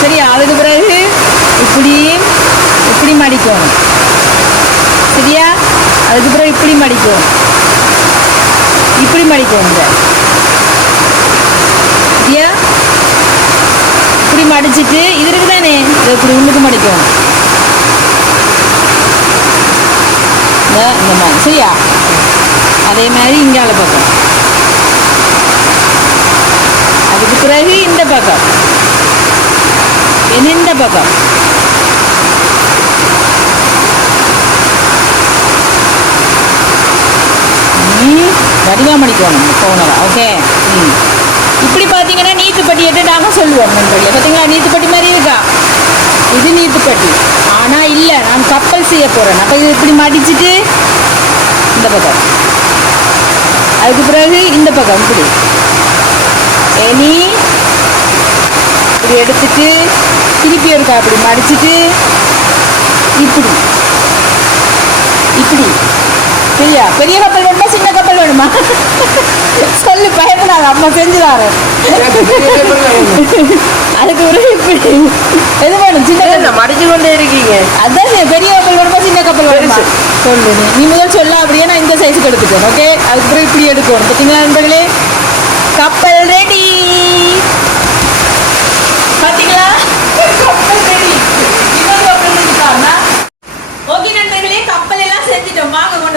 சரியா? அதுக்கு பிறகு இப்படி இப்படி மடிக்கணும். சரியா? அதுக்கு பிறகு இப்படி மடிக்கணும், இப்படி மடிக்கணும். சரியா? இப்படி மடிச்சிட்டு இது இருக்குதானே, இதை இப்படி உள்ளுக்கு மடிக்கணும். இந்த மாதிரி. சரியா? அதே மாதிரி இங்கால பக்கம். அதுக்கு பிறகு இந்த பக்கம், இந்த பக்கம். வடிவா மடிக்கணும் கோணரா. ஓகே. இப்படி பார்த்தீங்கன்னா நீத்துப்பட்டி எட்டு நாங்கள் சொல்லுவோம் நண்பர்களே. பார்த்தீங்களா, நீத்துப்பட்டி மாதிரி இருக்கா? இது நீத்துப்பட்டி. ஆனால் இல்லை, நான் கப்பல் செய்ய போகிறேன். அப்போ இது இப்படி மடிச்சுட்டு இந்த பக்கம், அதுக்கு பிறகு இந்த பக்கம் இப்படி இனி இப்படி எடுத்துட்டு திருப்பி இருக்கா அப்படி மடிச்சுட்டு இப்படி இப்படி. சரியா? பெரிய கப்பல் வேணுமா சின்ன கப்பல் வேணுமா? சொல்லு, பயப்படாத, அம்மா செஞ்சுதாரு. அதுக்கு ஒரு இப்படி எது வேணும்? சின்ன மடிச்சு கொண்டே இருக்கீங்க. அதான் பெரிய கப்பல் வேணுமா சின்ன கப்பல் வேணுமா சொல்லு. நீ முதல் சொல்ல, அப்படியே நான் இந்த சைஸுக்கு எடுத்துக்கேன். ஓகே. அதுக்கப்புறம் இப்படி எடுக்கணும். பார்த்தீங்களா நண்பர்களே, கப்பல் ரெடி. பார்த்தீங்களா, கப்பல் ரெடி. இன்னொரு கப்பல் இருக்காங்க. ஓகே நண்பர்களே, கப்பல் எல்லாம் செஞ்சுட்டோம். வாங்க கொண்டு